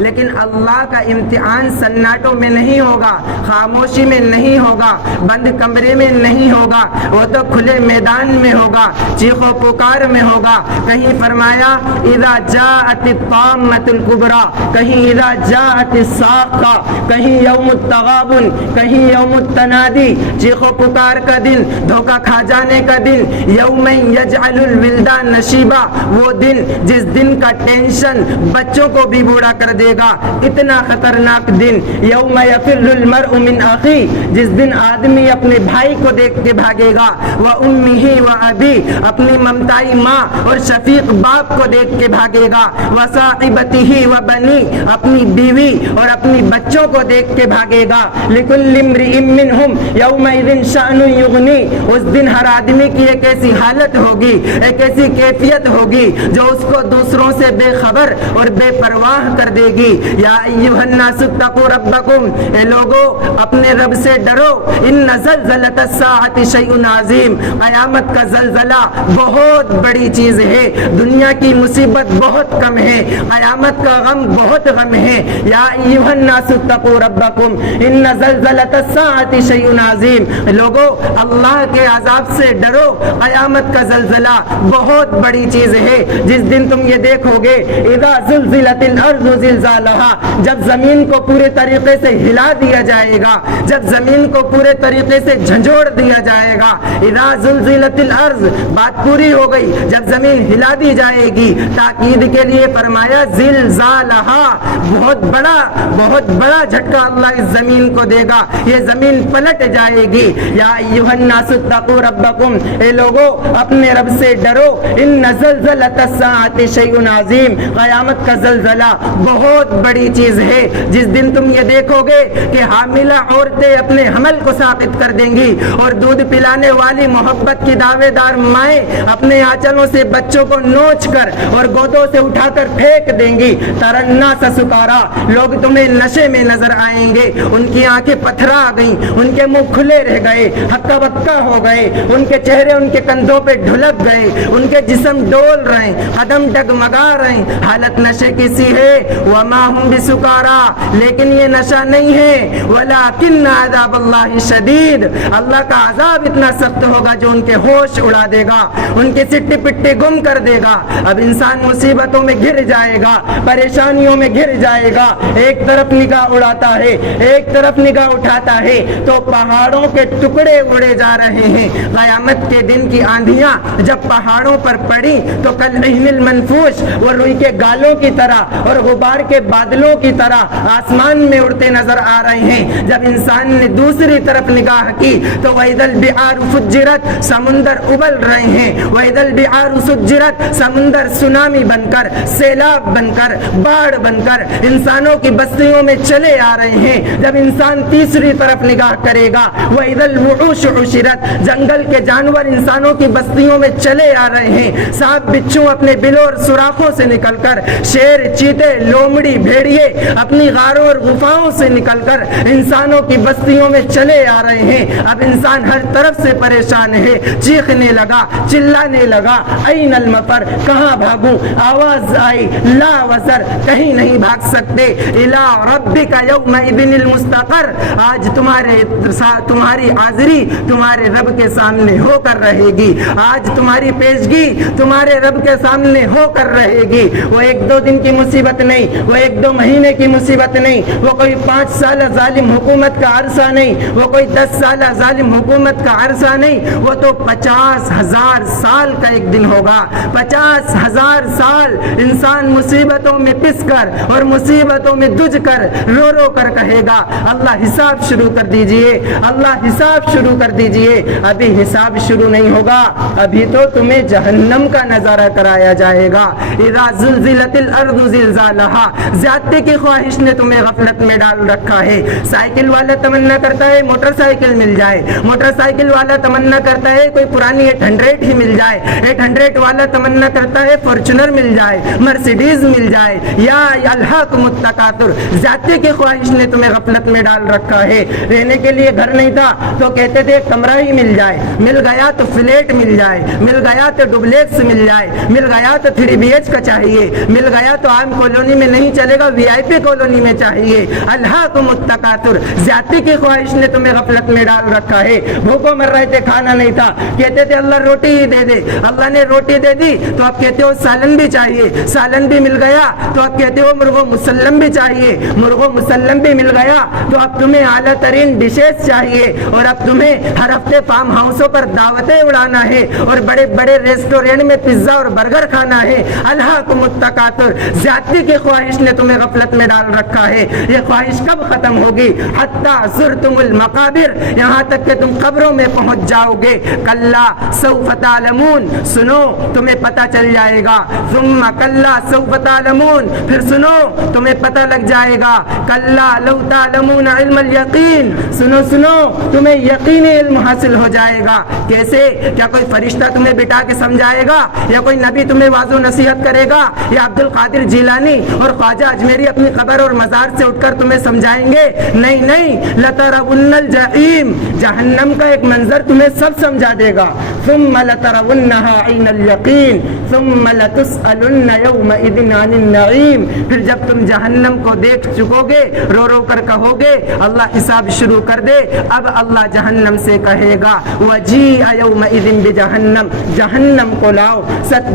لیکن اللہ کا امتحان سناٹوں میں نہیں ہوگا، خاموشی میں نہیں ہوگا، بند کمرے میں نہیں ہوگا، وہ تو کھلے میدان میں ہوگا، چیخ و پکار میں ہوگا۔ کہیں فرمایا اذا جاءت الطامۃ الکبریٰ، کہیں اذا جاءت الصاخہ، کہیں یوم التغابن، کہیں یوم التنادی، چیخ و پکار کا دن، دھوکہ کھا جانے کا دن، یوم یجعل الولدان نشیبا، وہ دن جس دن کا ٹینشن بچوں کو بھی بوڑھا کر دے گا، اتنا خطرناک دن۔ یوم یفر المرء من اخی، جس دن آدمی اپنے بھائی کو دیکھ کے بھاگے گا، وامہ وابی، اپنی ممتائی ماں اور شفیق باپ کو دیکھ کے بھاگے گا، وصاحبتہ وبنی، اپنی بیوی اور اپنی بچوں کو دیکھ کے بھاگے گا، لکل امرئ منہم یومئذ شأن یغنی، اس دن ہر آدمی کی ایک ایسی حالت ہوگی، ایک ایسی کیفیت ہوگی جو اس کو دوسروں سے بے خبر اور بے پرواہ کر دے گی۔ یا ایھا الناس اتقوا ربکم، اے لوگو اپنے رب سے ڈرو، ان زلزلۃ الساعۃ شیء عظیم، قیامت کا زلزلہ بہت بڑی چیز ہے، دنیا کی مصیبت بہت کم ہے، قیامت کا غم بہت غم ہے۔ یا ایھا الناس اتقوا ربکم ان زلزلۃ الساعۃ شیء عظیم، لوگو اللہ کے عذاب سے ڈرو، قیامت کا زلزلہ بہت بڑی چیز ہے، جس دن تم یہ دیکھو گے اذا زلزلت الارض زلزالہا، جب زمین کو پورے طریقے سے ہلا دیا جائے گا، جب زمین کو پورے طریقے سے جھنجھوڑ دیا جائے گا، اذا زلزلت الارض، بات پوری ہو گئی، جب زمین ہلا دی جائے گی، تاکید کے لیے فرمایا زلزالہا، بہت بڑا جھٹکا اللہ اس زمین کو دے گا، یہ زمین پلٹ جائے گی۔ یا ایھا الناس اتقوا ربکم، اے لوگو اپنے رب سے ڈرو، ان زلزلۃ الساعۃ شیء عظیم، قیامت کا زلزلہ بہت بڑی چیز ہے، جس دن تم یہ دیکھو گے کہ حاملہ عورتیں اپنے حمل کو ساقط کر دیں گی، اور دودھ پلانے والی محبت کی دعوے دار مائیں اپنے آنچلوں سے بچوں کو نوچ کر اور گودوں سے اٹھا کر پھینک دیں گی۔ تری الناس سکارا، لوگ تمہیں نشے میں نظر آئیں گے، ان کی آنکھیں پتھرا گئیں، ان کے منہ کھلے رہ گئے، ہکا بکا ہو گئے، ان کے چہرے ان کے کندھوں پہ ڈھلک گئے، ان کے جسم ڈول رہے، قدم ڈگمگا رہے، حالت نشے کی سی ہے۔ وما ہم بسکارا، لیکن یہ نشہ نہیں ہے، ولکن عذاب اللہ شدید، اللہ کا عذاب اتنا سخت ہوگا جو ان کے ہوش اڑا دے گا، ان کی سٹی پٹی گم کر دے گا۔ اب انسان مصیبتوں میں گر جائے گا، پریشانیوں میں گر جائے گا، ایک طرف نگاہ اڑاتا ہے، ایک طرف نگاہ اٹھاتا ہے تو پہاڑوں کے ٹکڑے اڑے جا رہے ہیں۔ قیامت کے دن کی آندھیاں جب پہاڑوں پر پڑی تو کالعہن المنفوش، وہ روئی کے گالوں کی طرح اور غبار کے بادلوں کی طرح آسمان میں اڑتے نظر آ رہے ہیں۔ جب انسان نے دوسری طرف نگاہ کی تو وَإِذَا الْبِحَارُ فُجِّرَتْ، سمندر ابل رہے ہیں، وَإِذَا الْبِحَارُ سُجِّرَتْ، سمندر سونامی بن کر، سیلاب بن کر، باڑھ بن کر انسانوں کی بستیوں میں چلے آ رہے ہیں۔ جب انسان تیسری طرف نگاہ کرے گا وَإِذَا الْوُحُوشُ حُشِرَتْ، جنگل کے جانور انسانوں کی بستیوں میں چلے آ رہے ہیں، سانپ بچھو اپنے بلوں اور سوراخوں سے نکل کر، شیر چیتے لومڑی بھیڑیے اپنی غاروں اور غفاؤں سے نکل کر انسانوں کی بستیوں میں چلے آ رہے ہیں۔ اب انسان ہر طرف سے پریشان ہے، چیخنے لگا، چلانے لگا، این المفر، کہاں بھاگوں؟ آواز آئی لا وزر، کہیں نہیں بھاگ سکتے، الی ربک یومئذ المستقر، آج تمہاری حاضری تمہارے رب کے سامنے ہو کر رہے گی، آج تمہاری پیشگی تمہارے رب کے سامنے ہو کر رہے گی۔ وہ ایک دو دن کی مصیبت نہیں، وہ ایک دو مہینے کی مصیبت نہیں، وہ کوئی 5 سالہ ظالم حکومت کا عرصہ نہیں، وہ کوئی 10 سالہ ظالم حکومت کا عرصہ نہیں، وہ تو 50,000 سال کا ایک دن ہوگا۔ 50,000 سال انسان مصیبتوں میں پس کر اور مصیبتوں میں دج کر رو رو کر کہے گا اللہ حساب شروع کر دیجئے، اللہ حساب شروع کر دیجئے۔ ابھی حساب شروع نہیں ہوگا، ابھی تو تمہیں جہنم کا نظارہ کرایا جائے گا۔ اذا زلزلت الارض زلزالہا، زیادتی کی خواہش نے تمہیں غفلت میں ڈال رکھا ہے۔ سائیکل والا تمنا کرتا ہے موٹر سائیکل مل جائے، موٹر سائیکل والا تمنا کرتا ہے کوئی پرانی 800 ہی مل جائے، 800 والا تمنا کرتا ہے فارچونر مل جائے، مرسیڈیز مل جائے۔ یا الہاکم التکاثر، زیادتی کی خواہش نے تمہیں غفلت میں ڈال رکھا ہے۔ رہنے کے لیے گھر نہیں تھا تو کہتے تھے کمرہ ہی مل جائے، مل گیا تو فلیٹ مل جائے، مل گیا تو ڈبلیکس مل جائے، مل گیا تو 3 BH کا چاہیے، مل گیا تو عام کالونی میں نہیں نہیں چلے گا, VIP کالونی میں چاہیے. الہاکم التکاثر, زیادتی کی خواہش نے تمہیں غفلت میں ڈال رکھا ہے. بھوکوں مر رہے تھے, کھانا نہیں تھا, کہتے تھے اللہ روٹی ہی دے دے, اللہ نے روٹی دے دی تو اب کہتے ہو سالن بھی چاہیے, سالن بھی مل گیا تو اب کہتے ہو مرغ مسلم بھی چاہیے, مرغ مسلم بھی مل گیا تو اب تمہیں اعلیٰ ترین ڈشز چاہیے, اور اب تمہیں ہر ہفتے فارم ہاؤسوں پر دعوتیں اڑانا ہے اور بڑے بڑے ریسٹورینٹ میں پیزا اور برگر کھانا ہے. الہاکم التکاثر, زیادتی کی خواہش نے تمہیں غفلت میں ڈال رکھا ہے. یہ خواہش کب ختم ہوگی؟ حتی زرتم المقابر, یہاں تک کہ تم قبروں میں پہنچ جاؤ گے. کلا سوف تعلمون, سنو تمہیں پتہ چل جائے گا. ثم کلا سوف تعلمون, پھر سنو تمہیں پتہ لگ جائے گا. کلا لو تعلمون علم الیقین, سنو سنو تمہیں یقینی علم حاصل ہو جائے گا. کیسے؟ کیا کوئی فرشتہ تمہیں بٹھا کے سمجھائے گا, یا کوئی نبی تمہیں واضح و نصیحت کرے گا, یا عبد القادر جیلانی اور خواجہ اجمیری اپنی قبر اور مزار سے اٹھ کر تمہیں سمجھائیں گے؟ نہیں نہیں. لترون الجحیم, جہنم کا ایک منظر تمہیں سب سمجھا دے گا. ثم لترونها عین الیقین ثم لتسألن یومئذ عن النعیم, پھر جب تم جہنم کو دیکھ چکو گے رو رو کر کہو گے اللہ حساب شروع کر دے. اب اللہ جہنم سے کہے گا وجیء یومئذ بجہنم, جہنم کو لاؤ.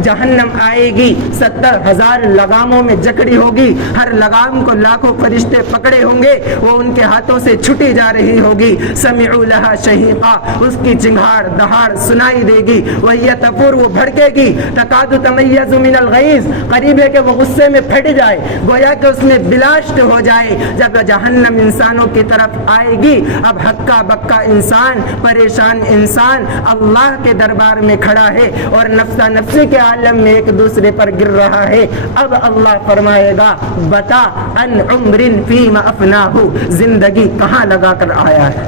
جہنم آئے گی 70,000 لگاموں میں جکڑی ہوگی, ہر لگام کو لاکھوں فرشتے پکڑے ہوں گے, وہ ان کے ہاتھوں سے چھٹی جا رہی ہوگی. سمعوا لها شہیقا, اس کی چنگھاڑ دہاڑ سنائی دے گی. وہی تفور, وہ بھڑکے گی. تکاد تمیز من الغیظ, قریب ہے کہ وہ غصے میں پھٹ جائے, گویا کہ اس میں بلاشت ہو جائے. جب جہنم انسانوں کی طرف آئے گی, اب ہکا بکا انسان, پریشان انسان اللہ کے دربار میں کھڑا ہے اور نفسا نفسی کے عالم میں ایک دوسرے پر گر رہا ہے. اب اللہ فرمائے گا بتا ان عمر فیما افناہ, زندگی کہاں لگا کر آیا ہے.